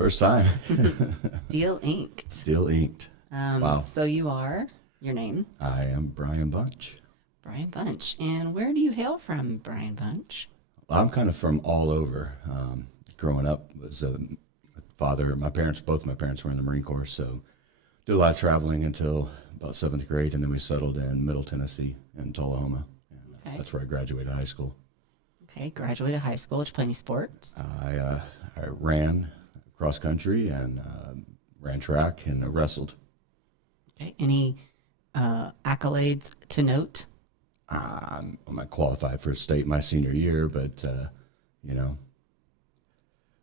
First time. Deal Inked. Deal inked. Wow. So you are, your name, I am Brian Bunch. Brian Bunch. And where do you hail from, Brian Bunch? I'm kind of from all over. Growing up, was a father. Both my parents were in the Marine Corps, so did a lot of traveling until about seventh grade, and then we settled in Middle Tennessee in Tullahoma. And Okay. that's where I graduated high school. Okay, graduated high school. Did you play any sports? I ran cross country and ran track and wrestled. Okay, any accolades to note? I'm not qualified for state my senior year, but you know,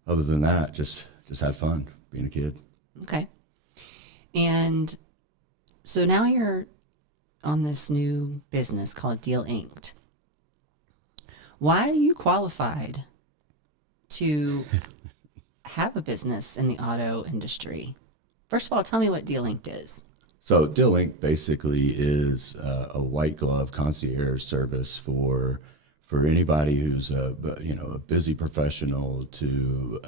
other than that, just had fun being a kid. Okay. And so now you're on this new business called Deal Inked. Why are you qualified to have a business in the auto industry? First of all, tell me what Deal Inked is. So DealInked basically is a white glove concierge service for anybody who's a busy professional to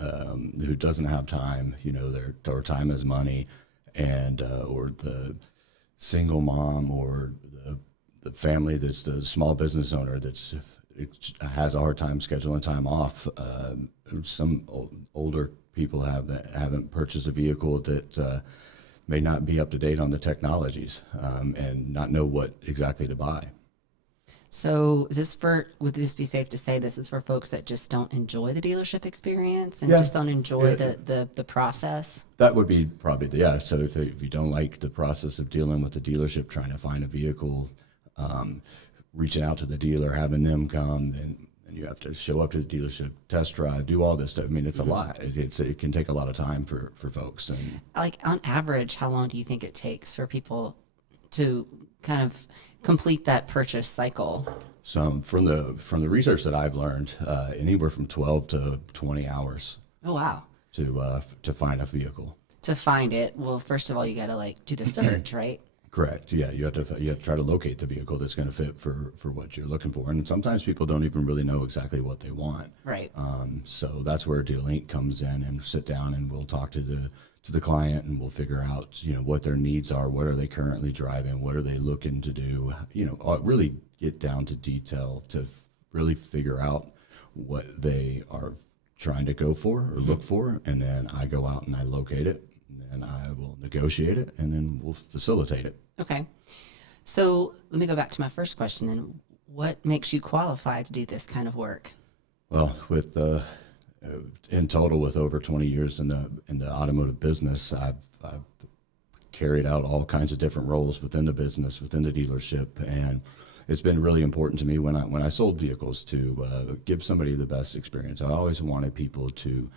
who doesn't have time. Their time is money, and or the single mom or the family that's the small business owner has a hard time scheduling time off. Some older people haven't purchased a vehicle that may not be up to date on the technologies and not know what exactly to buy. So would this be safe to say this is for folks that just don't enjoy the dealership experience and Yeah. just don't enjoy Yeah. the process? That would be probably so if you don't like the process of dealing with the dealership, trying to find a vehicle, reaching out to the dealer, having them come, then you have to show up to the dealership, test drive, do all this stuff. I mean, it's a lot. It can take a lot of time for folks. And Like on average, how long do you think it takes for people to kind of complete that purchase cycle? some from the research that I've learned, anywhere from 12 to 20 hours Oh, wow. to find a vehicle. To find it, well, first of all, you got to like do the search, right? Correct. Yeah, you have to try to locate the vehicle that's going to fit for what you're looking for. And sometimes people don't even really know exactly what they want. Right. So that's where DealInked comes in, and sit down and we'll talk to the client, and we'll figure out what their needs are, what are they currently driving, what are they looking to do. Really get down to detail to really figure out what they are trying to go for or look for, and then I go out and I locate it, and I will negotiate it, and then we'll facilitate it. Okay. So let me go back to my first question then. What makes you qualified to do this kind of work? Well, with in total, with over 20 years in the automotive business, I've carried out all kinds of different roles within the business, within the dealership, and it's been really important to me when I sold vehicles to give somebody the best experience. I always wanted people to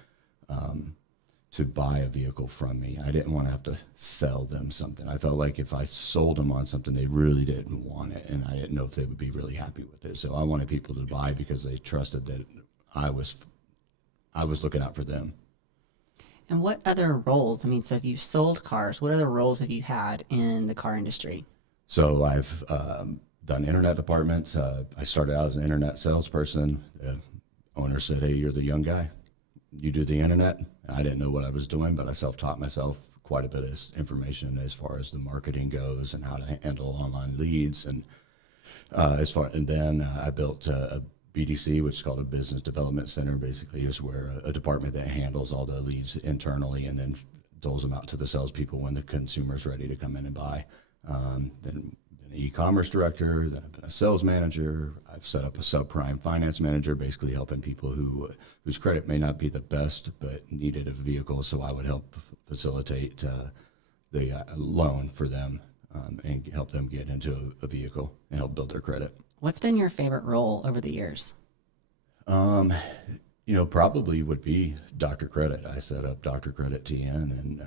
buy a vehicle from me. I didn't want to have to sell them something. I felt like if I sold them on something, they really didn't want it, and I didn't know if they would be really happy with it. So I wanted people to buy because they trusted that I was looking out for them. And what other roles? I mean, so if you've sold cars, what other roles have you had in the car industry? So I've done internet departments. I started out as an internet salesperson. The owner said, "Hey, you're the young guy. You do the internet." I didn't know what I was doing, but I self-taught myself quite a bit of information as far as the marketing goes and how to handle online leads. And then I built a BDC, which is called a Business Development Center. Basically, is where a department that handles all the leads internally and then doles them out to the salespeople when the consumer's ready to come in and buy. Then an e-commerce director, then I've been a sales manager. I've set up a subprime finance manager, basically helping people whose credit may not be the best but needed a vehicle. So I would help facilitate the loan for them and help them get into a vehicle and help build their credit. What's been your favorite role over the years? Probably would be Dr. Credit. I set up Dr. Credit TN and,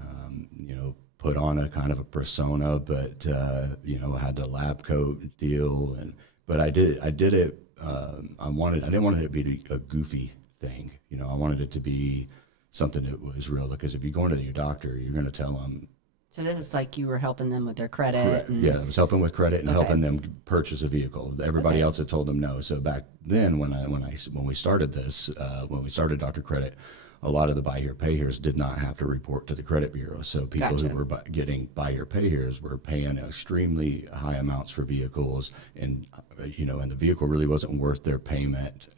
put on a kind of a persona, but, had the lab coat deal. But I did it. I didn't want it to be a goofy thing. I wanted it to be something that was real, because if you're going to your doctor, you're going to tell them. So this is like you were helping them with their credit. Correct. Yeah, I was helping with credit and Okay. helping them purchase a vehicle. Everybody Okay. else had told them no. So back then, when we started this, when we started Dr. Credit, a lot of the buy here, pay here's did not have to report to the credit bureau. So people Gotcha. who were getting buy here, pay here's were paying extremely high amounts for vehicles, and and the vehicle really wasn't worth their payment.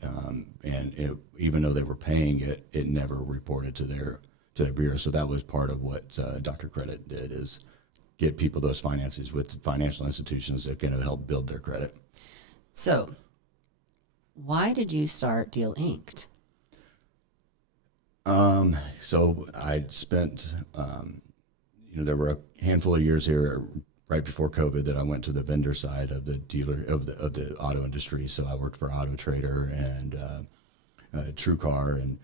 Even though they were paying it, it never reported to their bureau. So that was part of what Dr. Credit did, is get people those finances with financial institutions that can help build their credit. So, why did you start DealInked? So I spent, there were a handful of years here right before COVID that I went to the vendor side of the dealer of the auto industry. So I worked for Auto Trader and True Car, and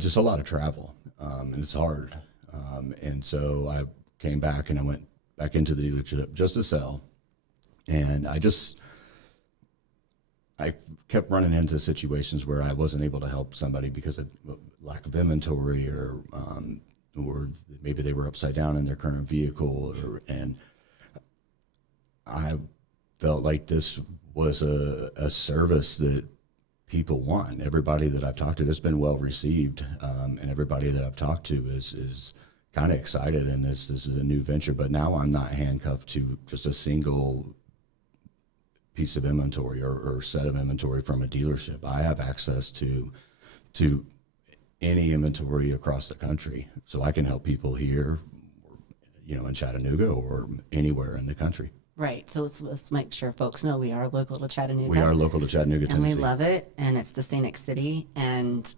just a lot of travel, and it's hard. And so I came back and I went back into the dealership just to sell, and I kept running into situations where I wasn't able to help somebody because of lack of inventory, or maybe they were upside down in their current vehicle, and I felt like this was a service that people want. Everybody that I've talked to, it's been well received, and everybody that I've talked to is kind of excited, and this is a new venture. But now I'm not handcuffed to just a single piece of inventory or set of inventory from a dealership. I have access to any inventory across the country, so I can help people here, in Chattanooga or anywhere in the country. Right. So let's make sure folks know we are local to Chattanooga. We are local to Chattanooga, and Tennessee. we love it, and it's the scenic city. And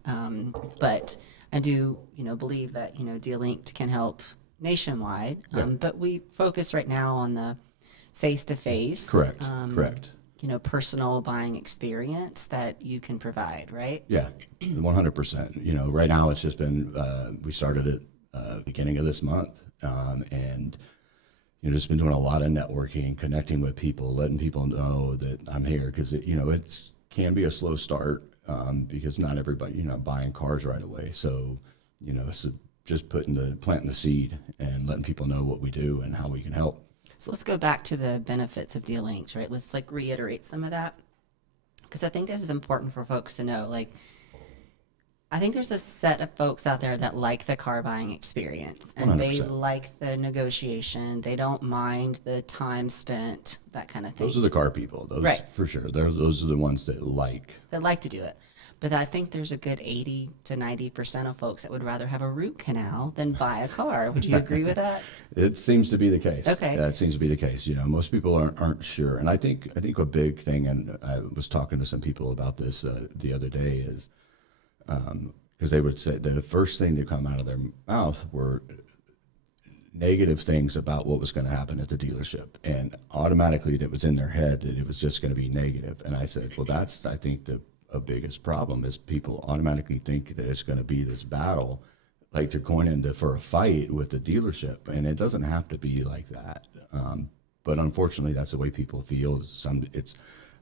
but I do, believe that DealInked can help nationwide. But we focus right now on the face-to-face. Correct. Correct. Personal buying experience that you can provide, right? Yeah, 100%. Right now it's just been, we started it beginning of this month, and just been doing a lot of networking, connecting with people, letting people know that I'm here, because it can be a slow start, because not everybody buying cars right away. So so just planting the seed and letting people know what we do and how we can help. So let's go back to the benefits of DealInked, right? Let's reiterate some of that, because I think this is important for folks to know. I think there's a set of folks out there that like the car buying experience, and 100%. they like the negotiation. They don't mind the time spent, that kind of thing. Those are the car people, those, right? For sure. Those are the ones that like to do it. But I think there's a good 80 to 90% of folks that would rather have a root canal than buy a car. Would you agree with that? It seems to be the case. Okay. It seems to be the case. Most people aren't sure. And I think a big thing, and I was talking to some people about this the other day, is because they would say that the first thing that come out of their mouth were negative things about what was going to happen at the dealership. And automatically that was in their head that it was just going to be negative. And I said, well, that's, I think, the biggest problem is people automatically think that it's going to be this battle, like they're going into for a fight with the dealership, and it doesn't have to be like that. But unfortunately, that's the way people feel. It's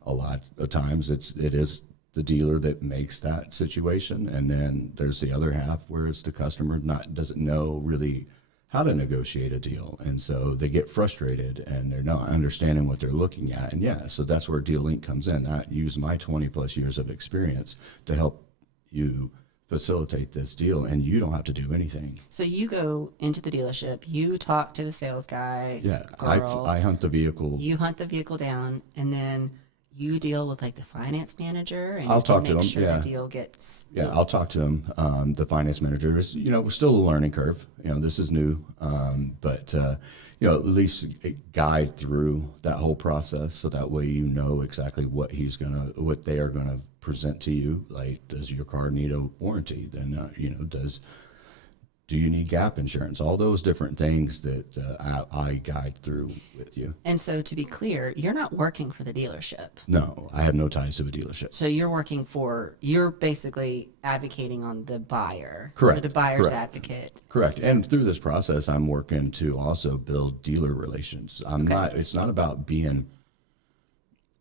a lot of times it is the dealer that makes that situation, and then there's the other half where it's the customer doesn't know really how to negotiate a deal, and so they get frustrated and they're not understanding what they're looking at. And so that's where DealInked comes in. I use my 20+ years of experience to help you facilitate this deal, and you don't have to do anything. So you go into the dealership, you talk to the sales guy, girl, I hunt the vehicle. You hunt the vehicle down, and then you deal with the finance manager, and I'll talk to them. sure the deal gets. Yeah, I'll talk to him. The finance manager is, we're still a learning curve. This is new, but at least guide through that whole process, so that way exactly what they are gonna present to you. Like, does your car need a warranty? Then do you need gap insurance? All those different things that I guide through with you. And so, to be clear, you're not working for the dealership. No, I have no ties to a dealership. So you're basically advocating on the buyer. Correct. Or the buyer's Correct. advocate. Correct. And through this process, I'm working to also build dealer relations. It's not about being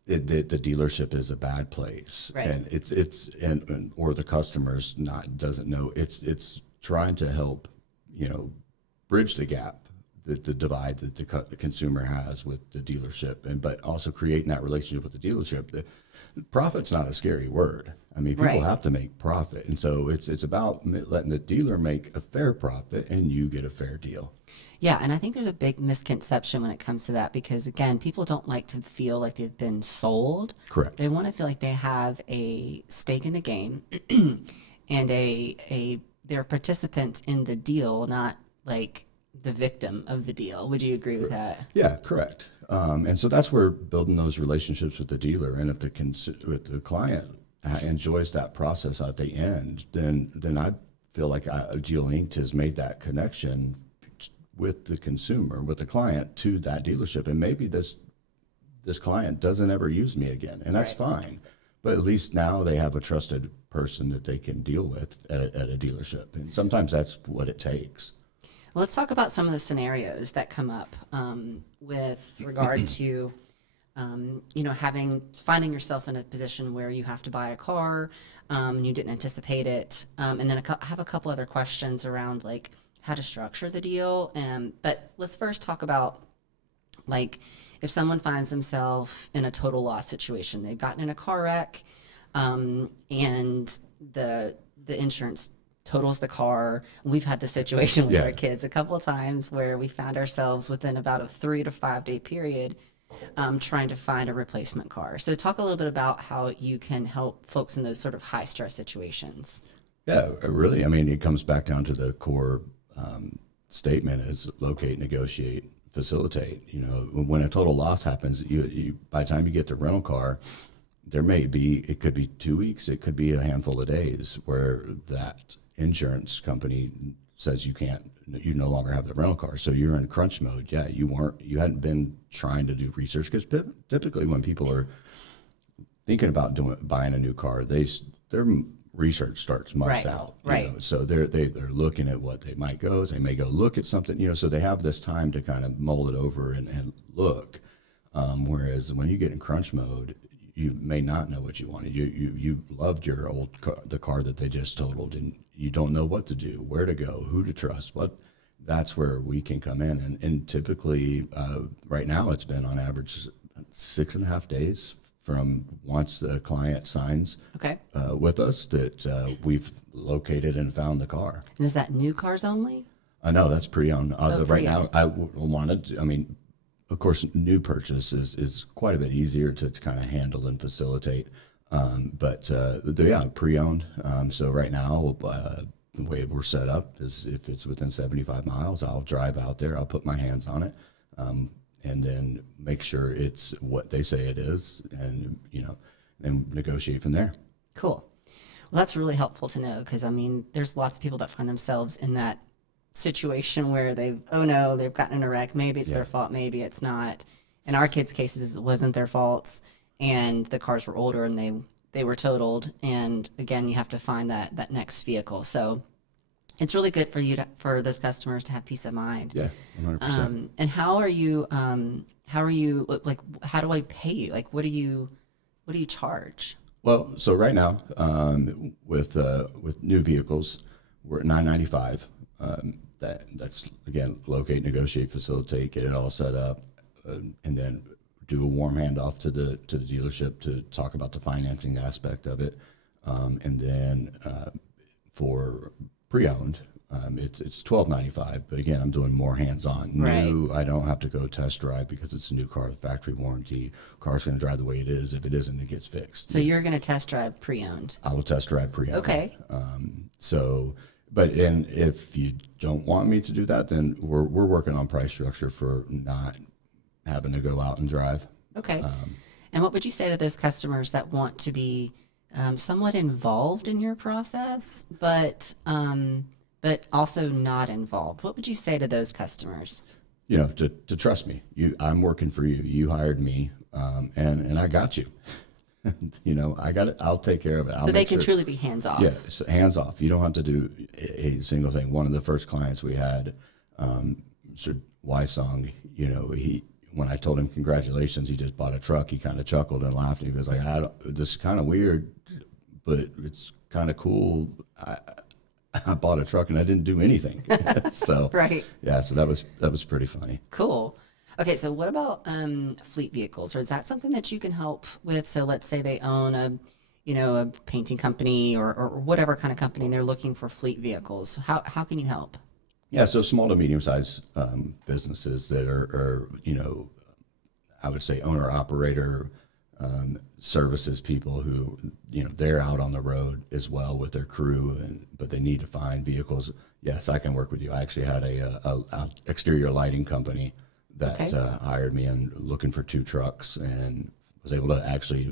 the dealership is a bad place. Right. And or the customer's doesn't know. It's trying to help, bridge the gap, the divide that the consumer has with the dealership, but also creating that relationship with the dealership. Profit's not a scary word. I mean, people Right. have to make profit. And so it's about letting the dealer make a fair profit and you get a fair deal. Yeah, and I think there's a big misconception when it comes to that because again, people don't like to feel like they've been sold. Correct. They want to feel like they have a stake in the game and they're a participant in the deal, not like the victim of the deal. Would you agree with that? Yeah, correct. And so that's where building those relationships with the dealer, and if with the client enjoys that process at the end, then I feel like DealInked has made that connection with the consumer, with the client to that dealership, and maybe this client doesn't ever use me again, and that's Right. fine. But at least now they have a trusted person that they can deal with at a dealership, and sometimes that's what it takes. Well, let's talk about some of the scenarios that come up with regard to finding yourself in a position where you have to buy a car and you didn't anticipate it, and then I have a couple other questions around like how to structure the deal. But let's first talk about like if someone finds themselves in a total loss situation, they've gotten in a car wreck, and the insurance totals the car. We've had this situation with Yeah. our kids a couple of times where we found ourselves within about a 3 to 5 day period trying to find a replacement car. So talk a little bit about how you can help folks in those sort of high stress situations. Yeah, really. I mean, it comes back down to the core statement is locate, negotiate, facilitate. You know, when a total loss happens, you by the time you get the rental car, it could be 2 weeks, it could be a handful of days where that insurance company says you no longer have the rental car. So you're in crunch mode. Yeah, you hadn't been trying to do research because typically when people are thinking about buying a new car, their research starts months Right, out. right. So they're looking at what they might go. They may go look at something. So they have this time to kind of mull it over and look. Whereas when you get in crunch mode, you may not know what you wanted. You loved your old car, the car that they just totaled, and you don't know what to do, where to go, who to trust. That's where we can come in, and typically right now it's been on average 6.5 days from once the client signs Okay. with us that we've located and found the car. And is that new cars only? I know that's pre-owned. Right now, Pre-owned. I wanted. I mean, of course, new purchase is quite a bit easier to kind of handle and facilitate. Yeah, pre-owned. So right now, the way we're set up is if it's within 75 miles, I'll drive out there. I'll put my hands on it, and then make sure it's what they say it is, and negotiate from there. Cool. Well, that's really helpful to know because I mean, there's lots of people that find themselves in that situation where they've gotten in a wreck. Maybe it's their fault, maybe it's not. In our kids' cases, it wasn't their faults, and the cars were older and they were totaled. And again, you have to find that next vehicle. So it's really good for for those customers to have peace of mind. Yeah, 100%. And how are you like? How do I pay you? Like, what do you charge? Well, so right now, with new vehicles, we're at $995. That's again locate, negotiate, facilitate, get it all set up, and then do a warm handoff to the dealership to talk about the financing aspect of it, and then for pre-owned, it's $12.95. But again, I'm doing more hands-on. Right. New, I don't have to go test drive because it's a new car, factory warranty. Car's going to drive the way it is. If it isn't, it gets fixed. So you're going to test drive pre-owned. I will test drive pre-owned. Okay. And if you don't want me to do that, then we're working on price structure for not having to go out and drive. Okay. And what would you say to those customers that want to be somewhat involved in your process, but also not involved? What would you say to those customers? To trust me. I'm working for you. You hired me, and I got you. I got it. I'll take care of it. So they can truly be hands off. Yeah, hands off. You don't have to do a single thing. One of the first clients we had, Y-Song, when I told him congratulations, he just bought a truck. He kind of chuckled and laughed. He was like, "This is kind of weird, but it's kind of cool. I bought a truck and I didn't do anything." So Right. yeah, so that was pretty funny. Cool. Okay, so what about fleet vehicles? Or is that something that you can help with? So let's say they own you know, a painting company or whatever kind of company, and they're looking for fleet vehicles. How can you help? Yeah, so small to medium sized businesses that are, you know, I would say owner operator services people who, you know, they're out on the road as well with their crew, but they need to find vehicles. Yes, I can work with you. I actually had a exterior lighting company that Okay. hired me and looking for 2 trucks, and was able to actually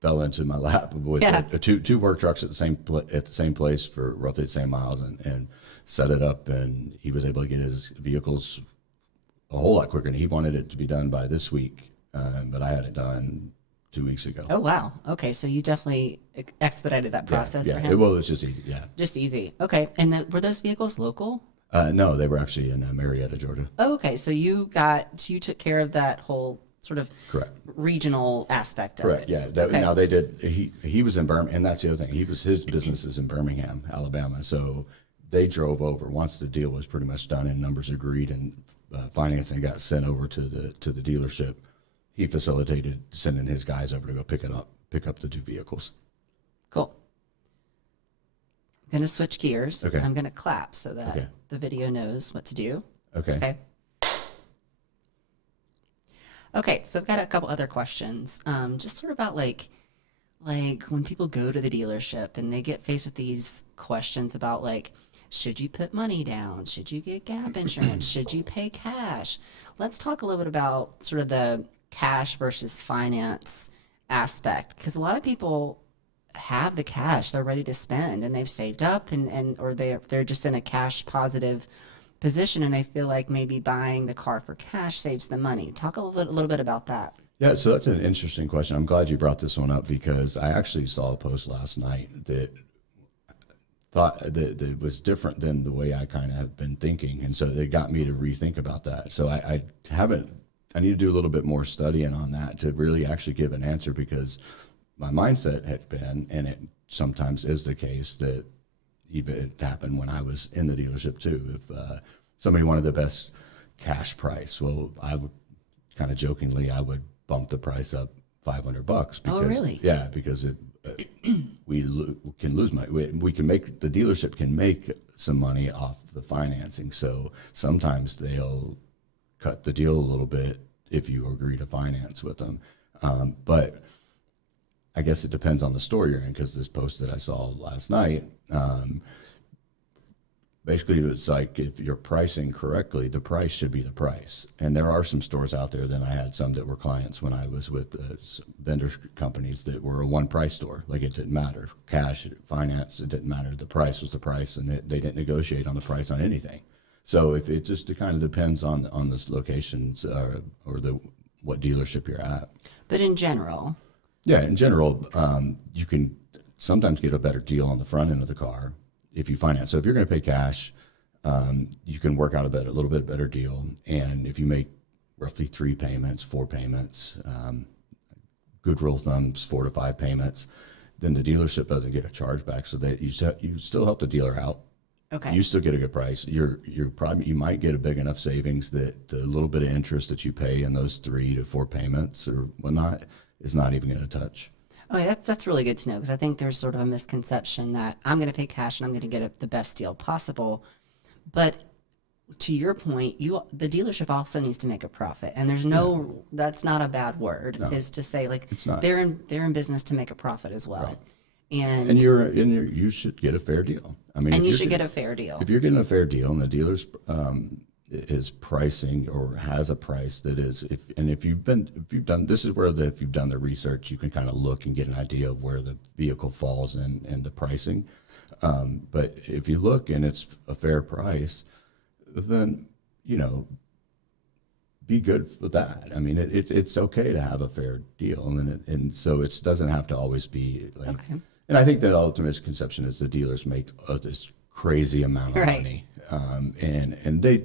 fell into my lap with Yeah. two work trucks at at the same place for roughly the same miles, and set it up, and he was able to get his vehicles a whole lot quicker. And he wanted it to be done by this week, but I had it done 2 weeks ago. Oh, wow. Okay. So you definitely expedited that process yeah, for yeah. him. Well, it's just easy. Yeah. Just easy. Okay. And were those vehicles local? No, they were actually in Marietta, Georgia. Oh, okay. So you took care of that whole sort of Correct. regional aspect of Correct. it. Yeah. Okay. Now they did. He was in Birmingham, and that's the other thing. His business is in Birmingham, Alabama. So they drove over once the deal was pretty much done and numbers agreed, and financing got sent over to the dealership. He facilitated sending his guys over to go pick up the 2 vehicles. Cool. I'm going to switch gears. Okay. I'm going to clap so that Okay. the video knows what to do. Okay. Okay. Okay, so I've got a couple other questions. Just sort of about like when people go to the dealership and they get faced with these questions about like, should you put money down? Should you get gap insurance? Should you pay cash? Let's talk a little bit about sort of the cash versus finance aspect, because a lot of people have the cash they're ready to spend and they've saved up and or they're just in a cash positive position, and I feel like maybe buying the car for cash saves them money. Talk a little bit about that. Yeah, so that's an interesting question. I'm glad you brought this one up because I actually saw a post last night that thought that was different than the way I kind of have been thinking, and so it got me to rethink about that. So I haven't. I need to do a little bit more studying on that to really actually give an answer, because my mindset had been, and it sometimes is the case, that even it happened when I was in the dealership too. If somebody wanted the best cash price, well, I would kind of jokingly, I would bump the price up $500 because, Oh, really? yeah, because can lose money. We can make, the dealership can make some money off the financing. So sometimes they'll cut the deal a little bit if you agree to finance with them. But I guess it depends on the store you're in, because this post that I saw last night, basically it's like if you're pricing correctly, the price should be the price. And there are some stores out there, then I had some that were clients when I was with vendor companies that were a one price store. Like it didn't matter. Cash, finance, it didn't matter. The price was the price, and they didn't negotiate on the price on anything. So if it kind of depends on the locations or what dealership you're at. But in general, Yeah, in general, you can sometimes get a better deal on the front end of the car if you finance. So if you're going to pay cash, you can work out a little bit better deal. And if you make roughly 3 payments, 4 payments, good rule of thumbs, 4 to 5 payments, then the dealership doesn't get a chargeback. So that you still help the dealer out. okay. You still get a good price. You might get a big enough savings that the little bit of interest that you pay in those 3 to 4 payments or whatnot is not even going to touch. Okay, that's really good to know, because I think there's sort of a misconception that I'm going to pay cash and I'm going to get the best deal possible. But to your point, the dealership also needs to make a profit, and there's no that's not a bad word. No, is to say like it's not. they're in business to make a profit as well, Right. and You should get a fair deal. I mean, and if you you're should get- get a fair deal. if you're getting a fair deal and the dealer's is pricing or has a price that is, if you've done, this is where if you've done the research, you can kind of look and get an idea of where the vehicle falls in the pricing. But if you look and it's a fair price, then, be good with that. I mean, it's okay to have a fair deal. And so it doesn't have to always be like, Okay. and I think the ultimate misconception is the dealers make this crazy amount of Right. money. And they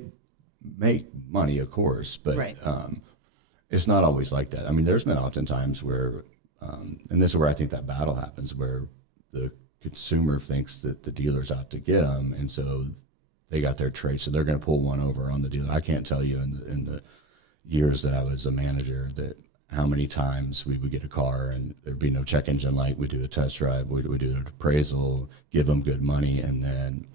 make money, of course, but Right. it's not always like that. I mean, there's been oftentimes where, and this is where I think that battle happens, where the consumer thinks that the dealer's out to get them, and so they got their trade, so they're going to pull one over on the dealer. I can't tell you in the years that I was a manager that how many times we would get a car and there'd be no check engine light. We do a test drive, we do an appraisal, give them good money, and then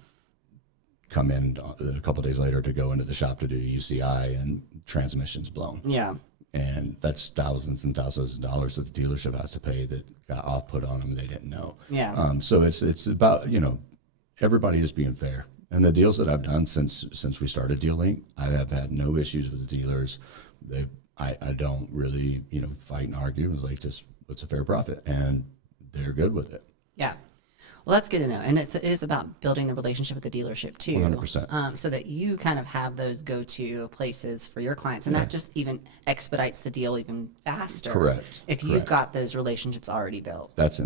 come in a couple of days later to go into the shop to do UCI and transmission's blown. Yeah. And that's thousands and thousands of dollars that the dealership has to pay that got off put on them they didn't know. Yeah. So it's about, everybody is being fair. And the deals that I've done since we started DealInked, I have had no issues with the dealers. I don't really, fight and argue. It's like, just what's a fair profit? And they're good with it. Yeah. Well, that's good to know. And it is about building the relationship with the dealership too. 100%. So that you kind of have those go-to places for your clients. And that just even expedites the deal even faster. Correct. If you've got those relationships already built. That's the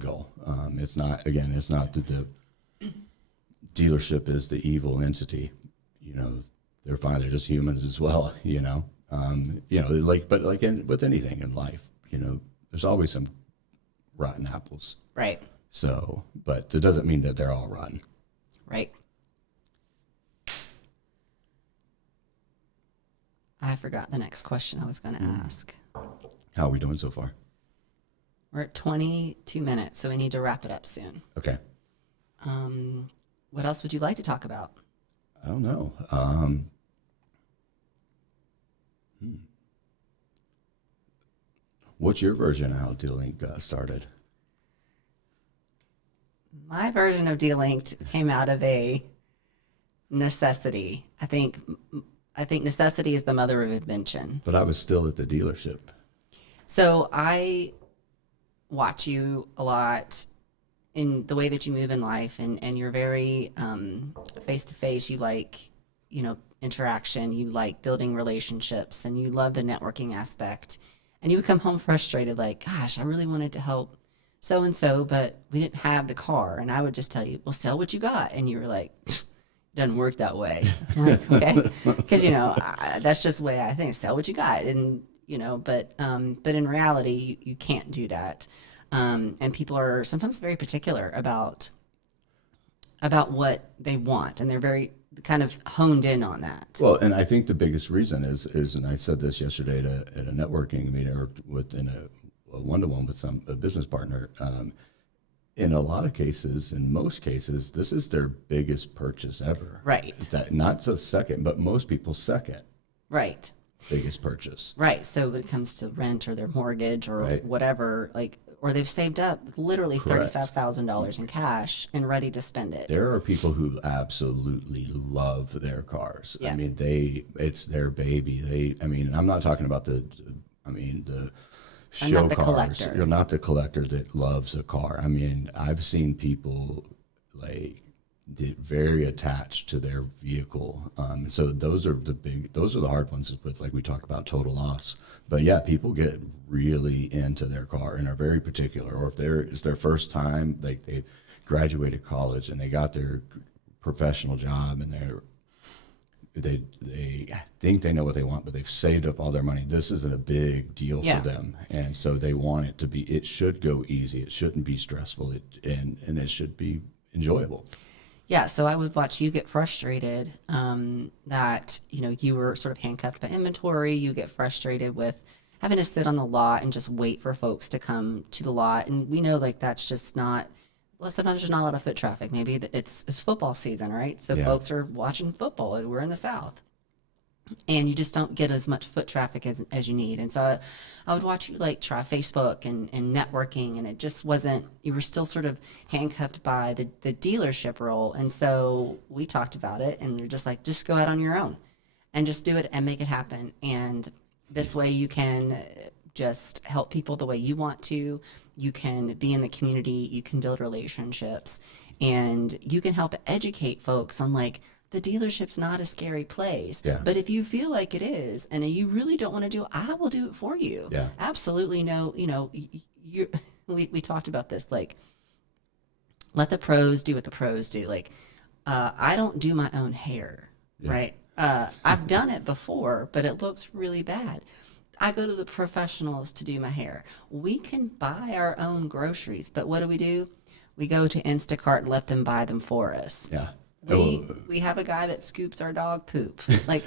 goal. It's not the dealership is the evil entity. They're fine. They're just humans as well. But with anything in life, there's always some rotten apples. Right. So, but it doesn't mean that they're all rotten. Right. I forgot the next question I was going to ask. How are we doing so far? We're at 22 minutes, so we need to wrap it up soon. Okay. What else would you like to talk about? I don't know. What's your version of how DealInked started? My version of DealInked came out of a necessity. I think necessity is the mother of invention. But I was still at the dealership. So I watch you a lot in the way that you move in life, and you're very face to face. You like, interaction. You like building relationships, and you love the networking aspect. And you would come home frustrated, like, gosh, I really wanted to help so and so, but we didn't have the car. And I would just tell you, well, sell what you got. And you were like, it doesn't work that way. I'm like, okay, because that's just the way I think. Sell what you got, and but in reality, you can't do that. And people are sometimes very particular about what they want, and they're very kind of honed in on that. Well, and I think the biggest reason is, and I said this yesterday at a networking meeting or within a one-to-one with a business partner. In a lot of cases, in most cases, this is their biggest purchase ever. Right. Not just second, but most people's second. Right. Biggest purchase. Right. So when it comes to rent or their mortgage or whatever, or they've saved up literally $35,000 in cash and ready to spend it. There are people who absolutely love their cars. Yeah. I mean, it's their baby. I'm not talking about the show the cars. collector. You're not the collector that loves a car. I mean, I've seen people very attached to their vehicle. So those are the hard ones with, like we talked about, total loss. But yeah, people get really into their car and are very particular. Or if it's their first time, they graduated college and they got their professional job and they think they know what they want, but they've saved up all their money. This isn't a big deal for them. And so they want it should go easy. It shouldn't be stressful. And it should be enjoyable. Yeah, so I would watch you get frustrated that, you were sort of handcuffed by inventory. You get frustrated with having to sit on the lot and just wait for folks to come to the lot. And we know that's just not, sometimes there's not a lot of foot traffic. Maybe it's football season, right? So folks are watching football. We're in the South. And you just don't get as much foot traffic as you need. And so I would watch you try Facebook and networking, and it just wasn't, you were still sort of handcuffed by the dealership role. And so we talked about it, and you're just like, just go out on your own and just do it and make it happen. And this way you can just help people the way you want to. You can be in the community, you can build relationships, and you can help educate folks on the dealership's not a scary place. Yeah. But if you feel like it is, and you really don't want to do it, I will do it for you. Yeah. Absolutely no, we talked about this, let the pros do what the pros do. I don't do my own hair, right? I've done it before, but it looks really bad. I go to the professionals to do my hair. We can buy our own groceries, but what do? We go to Instacart and let them buy them for us. Yeah. We have a guy that scoops our dog poop, like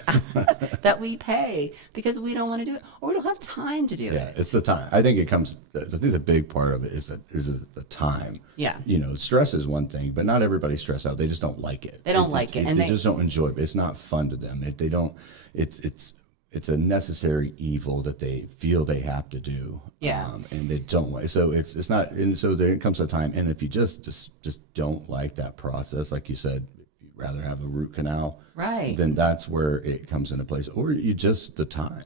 that we pay because we don't want to do it or we don't have time to do Yeah, it. it's the time. I think it comes. I think the big part of it is the time. Yeah. You know, stress is one thing, but not everybody's stressed out. They just don't like it. They don't like it, and they just don't enjoy it. It's not fun to them. They don't. It's a necessary evil that they feel they have to do. Yeah. And they don't like. So it's not. And so there comes a time. And if you just don't like that process, like you said, if you rather have a root canal, Right. then that's where it comes into place. Or you just the time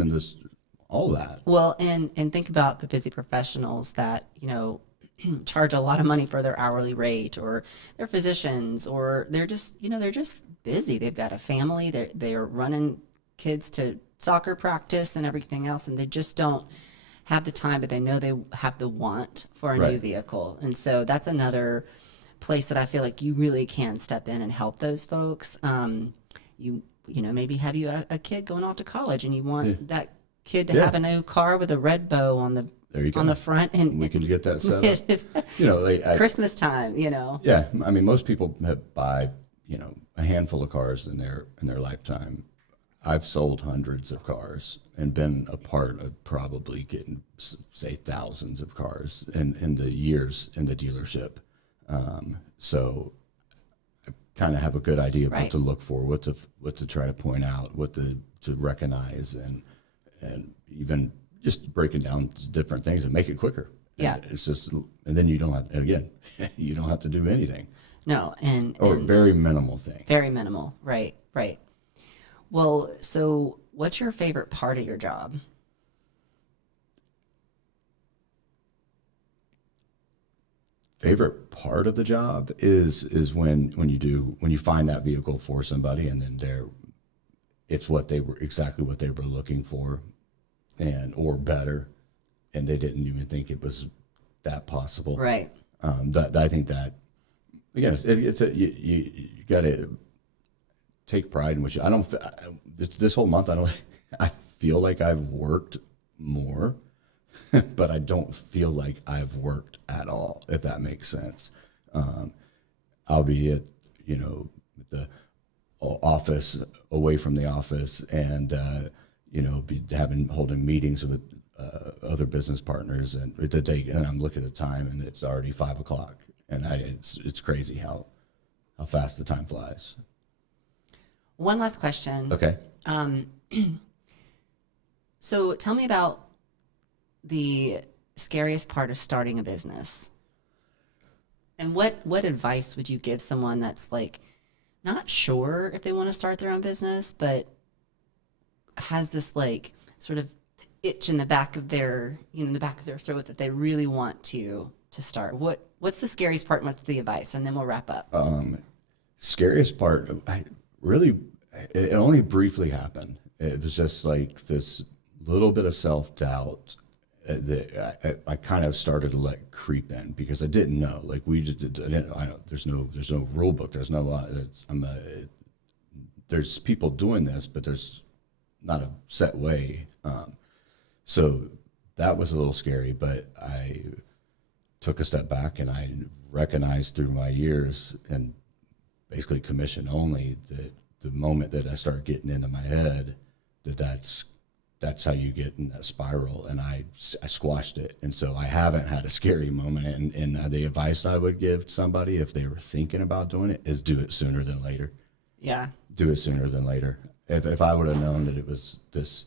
and this all that. Well, and think about the busy professionals that, charge a lot of money for their hourly rate, or they're physicians, or they're just, they're just busy. They've got a family. They're running kids to soccer practice and everything else, and they just don't have the time, but they know they have the want for a new Right. vehicle. And so that's another place that I feel like you really can step in and help those folks. Maybe have you a kid going off to college and you want that kid to Yeah. have a new car with a red bow on the There you go. on the front, and We can get that set up. Christmas time, Yeah, I mean, most people buy a handful of cars in their lifetime. I've sold hundreds of cars and been a part of probably getting, say, thousands of cars in the years in the dealership. So I kind of have a good idea of Right. what to look for, what to try to point out, what to recognize, and even just breaking down different things and make it quicker. Yeah. And it's just, and then you don't have, again, you don't have to do anything no, or and very minimal things. very minimal. Right, right. Well, so what's your favorite part of your job? Favorite part of the job is when you find that vehicle for somebody and then it's exactly what they were looking for or better, and they didn't even think it was that possible. Right. That I think that again, you got to take pride in what you. I don't. This whole month, I feel like I've worked more, but I don't feel like I've worked at all. If that makes sense. I'll be at the office, away from the office, and be holding meetings with other business partners, and I'm looking at the time, and it's already 5:00, and it's crazy how fast the time flies. One last question. Okay. So tell me about the scariest part of starting a business. And what advice would you give someone that's like not sure if they want to start their own business, but has this like sort of itch in the back of their throat that they really want to start? What's the scariest part and what's the advice? And then we'll wrap up. Scariest part, it only briefly happened. It was just like this little bit of self-doubt that I kind of started to let creep in because I didn't know. Like there's no rule book. There's people doing this, but there's not a set way. So that was a little scary, but I took a step back and I recognized through my years and basically commission only that the moment that I start getting into my head that's how you get in that spiral, and I squashed it. And so I haven't had a scary moment, and the advice I would give somebody if they were thinking about doing it is do it sooner than later. Yeah. Do it sooner than later. If I would have known that it was this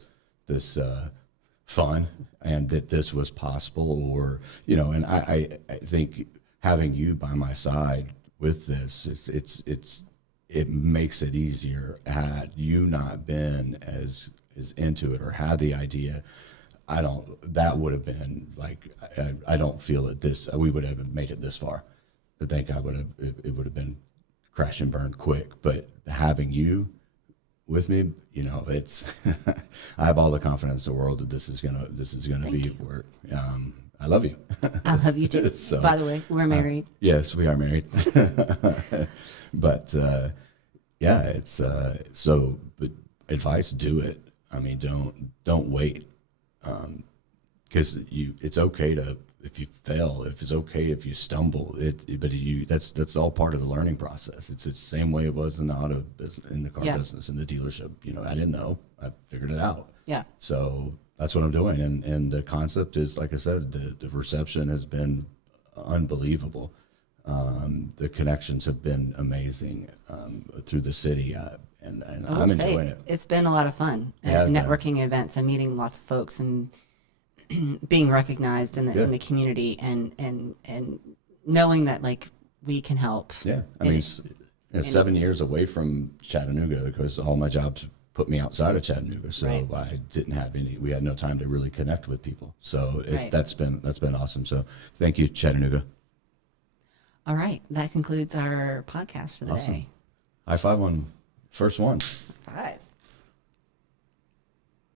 fun and that this was possible, or and I think having you by my side with this, it makes it easier. Had you not been as into it or had the idea, that would have been like, I don't feel that we would have made it this far. I think it would have been crash and burn quick. But having you with me, it's I have all the confidence in the world that this is gonna be work. I love you. I love you too. So, by the way, we're married. Yes, we are married. But yeah, it's but advice, do it. I mean, don't wait, because it's okay to if you fail, if it's okay if you stumble, that's all part of the learning process. It's the same way it was in the auto business, in the car business, in the dealership. You know, I didn't know, I figured it out. Yeah. So that's what I'm doing, and the concept is, like I said, the reception has been unbelievable. The connections have been amazing through the city, and I will I'm say, enjoying it. it's been a lot of fun Yeah, at networking events and meeting lots of folks and being recognized in the community and knowing that like we can help. Yeah, I mean, 7 years away from Chattanooga because all my jobs put me outside of Chattanooga, so I didn't have any. We had no time to really connect with people. So that's been awesome. So thank you, Chattanooga. All right, that concludes our podcast for the day. High five on first one. High five.